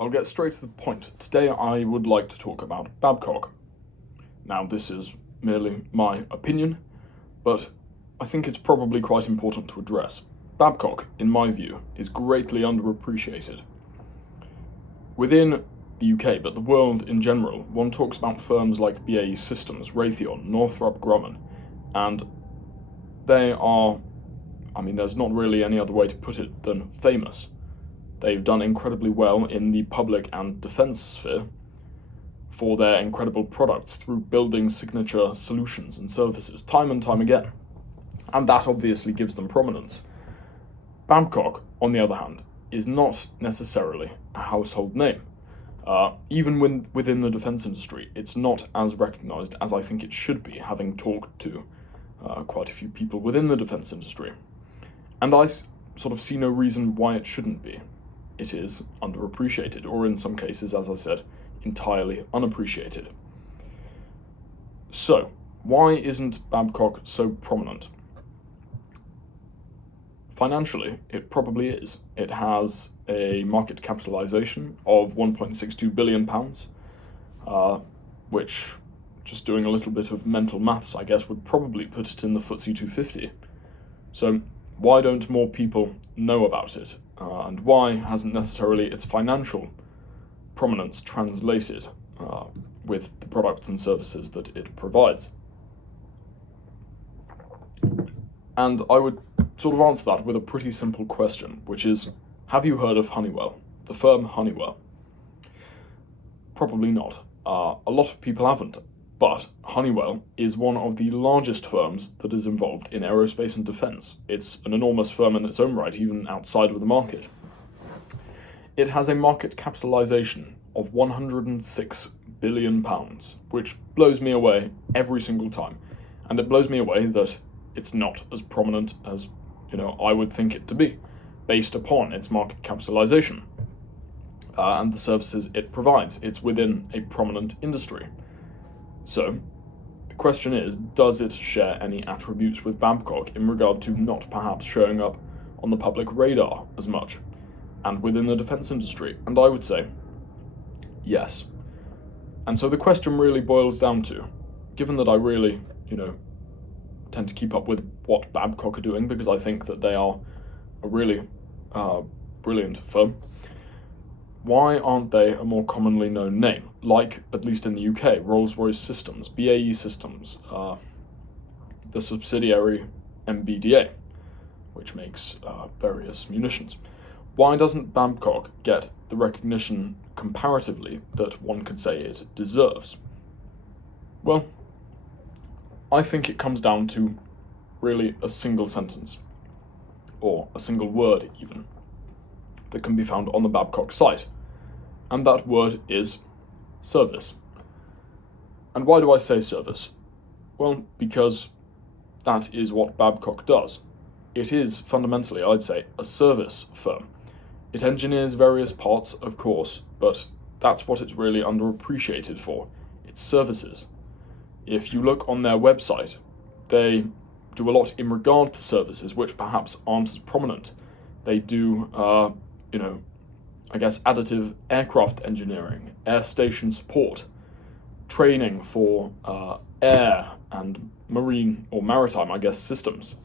I'll get straight to the point. Today I would like to talk about Babcock. Now, this is merely my opinion, but I think it's probably quite important to address. Babcock, in my view, is greatly underappreciated. Within the UK, but the world in general, one talks about firms like BAE Systems, Raytheon, Northrop Grumman, and they are, there's not really any other way to put it than famous. They've done incredibly well in the public and defence sphere for their incredible products through building signature solutions and services time and time again. And that obviously gives them prominence. Babcock, on the other hand, is not necessarily a household name. Even within the defence industry, it's not as recognised as I think it should be, having talked to quite a few people within the defence industry. And I sort of see no reason why it shouldn't be. It is underappreciated, or in some cases, as I said, entirely unappreciated. So, why isn't Babcock so prominent? Financially, it probably is. It has a market capitalisation of £1.62 billion, which, just doing a little bit of mental maths, I guess, would probably put it in the FTSE 250. So, why don't more people know about it? And why hasn't necessarily its financial prominence translated with the products and services that it provides? And I would sort of answer that with a pretty simple question, which is, have you heard of Honeywell, the firm Honeywell? Probably not. A lot of people haven't, but Honeywell is one of the largest firms that is involved in aerospace and defence. It's an enormous firm in its own right, even outside of the market. It has a market capitalisation of £106 billion, which blows me away every single time. And it blows me away that it's not as prominent as, I would think it to be, based upon its market capitalisation and the services it provides. It's within a prominent industry. So, the question is, does it share any attributes with Babcock in regard to not perhaps showing up on the public radar as much, and within the defence industry? And I would say, yes. And so the question really boils down to, given that I really, tend to keep up with what Babcock are doing, because I think that they are a really brilliant firm, why aren't they a more commonly known name, like, at least in the UK, Rolls-Royce Systems, BAE Systems, the subsidiary MBDA, which makes various munitions? Why doesn't Babcock get the recognition comparatively that one could say it deserves? Well, I think it comes down to really a single sentence, or a single word even, that can be found on the Babcock site, and that word is service. And why do I say service? Well, because that is what Babcock does. It is fundamentally, I'd say, a service firm. It engineers various parts, of course, but that's what it's really underappreciated for. It's services. If you look on their website, they do a lot in regard to services which perhaps aren't as prominent. They do, additive aircraft engineering, air station support, training for air and marine or maritime, systems,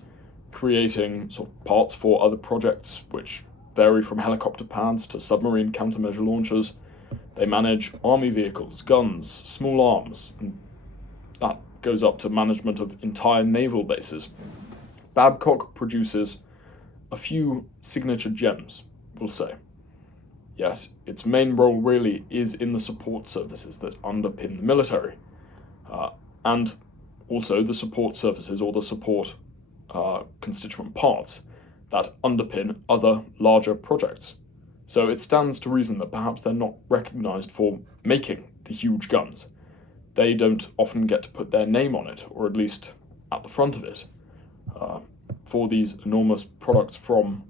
creating sort of parts for other projects which vary from helicopter pads to submarine countermeasure launchers. They manage army vehicles, guns, small arms, and that goes up to management of entire naval bases. Babcock produces a few signature gems, we'll say. Yet, its main role really is in the support services that underpin the military, and also the support services or the support constituent parts that underpin other larger projects. So it stands to reason that perhaps they're not recognised for making the huge guns. They don't often get to put their name on it, or at least at the front of it. For these enormous products from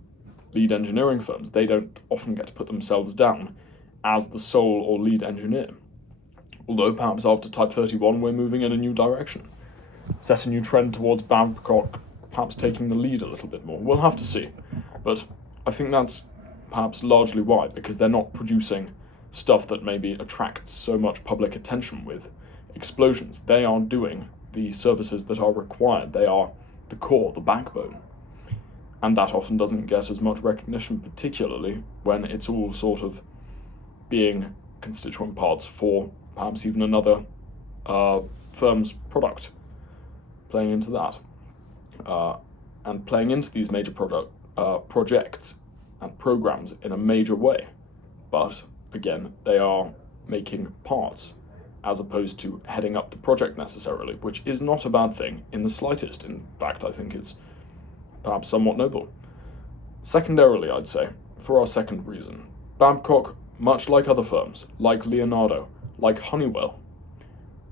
lead engineering firms, they don't often get to put themselves down as the sole or lead engineer. Although perhaps after Type 31 we're moving in a new direction. Set a new trend towards Babcock perhaps taking the lead a little bit more. We'll have to see. But I think that's perhaps largely why, because they're not producing stuff that maybe attracts so much public attention with explosions. They are doing the services that are required. They are the core, the backbone. And that often doesn't get as much recognition, particularly when it's all sort of being constituent parts for perhaps even another firm's product, playing into that. And playing into these major projects and programs in a major way. But again, they are making parts as opposed to heading up the project necessarily, which is not a bad thing in the slightest. In fact, I think it's perhaps somewhat noble. Secondarily, I'd say, for our second reason, Babcock, much like other firms, like Leonardo, like Honeywell,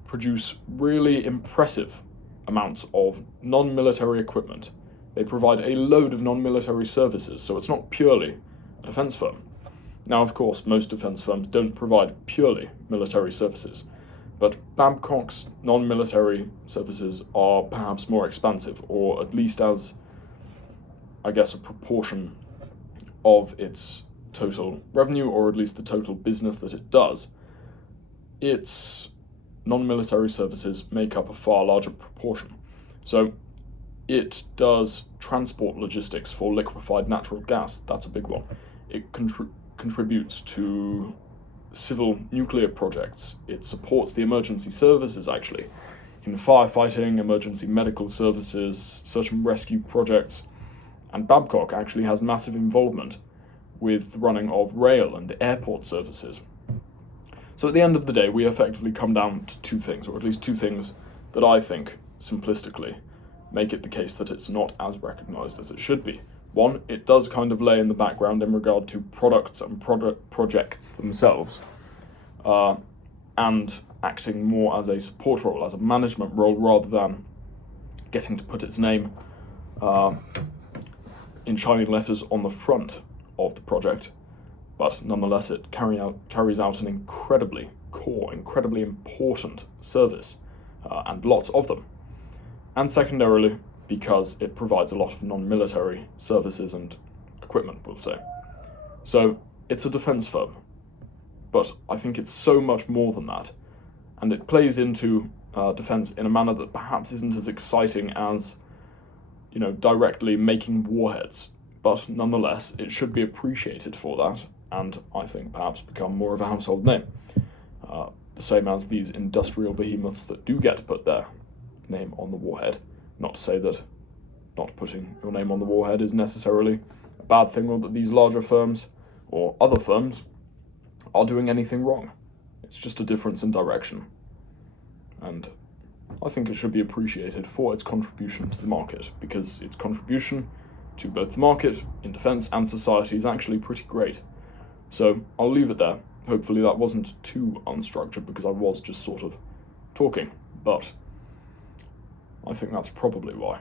produce really impressive amounts of non-military equipment. They provide a load of non-military services, so it's not purely a defense firm. Now, of course, most defense firms don't provide purely military services, but Babcock's non-military services are perhaps more expansive, or at least as, I guess, a proportion of its total revenue, or at least the total business that it does. Its non-military services make up a far larger proportion. So it does transport logistics for liquefied natural gas. That's a big one. It contributes to civil nuclear projects. It supports the emergency services, actually, in firefighting, emergency medical services, search and rescue projects. And Babcock actually has massive involvement with the running of rail and airport services. So at the end of the day, we effectively come down to two things, or at least two things that I think, simplistically, make it the case that it's not as recognised as it should be. One, it does kind of lay in the background in regard to products and projects themselves, and acting more as a support role, as a management role, rather than getting to put its name in shining letters on the front of the project. But nonetheless, it carries out an incredibly core, incredibly important service, and lots of them. And secondarily, because it provides a lot of non-military services and equipment, we'll say. So it's a defense firm, but I think it's so much more than that, and it plays into defense in a manner that perhaps isn't as exciting as, directly making warheads, but nonetheless, it should be appreciated for that, and I think perhaps become more of a household name. The same as these industrial behemoths that do get to put their name on the warhead. Not to say that not putting your name on the warhead is necessarily a bad thing, or that these larger firms or other firms are doing anything wrong. It's just a difference in direction. And I think it should be appreciated for its contribution to the market, because its contribution to both the market, in defense, and society is actually pretty great. So I'll leave it there. Hopefully that wasn't too unstructured, because I was just sort of talking, but I think that's probably why.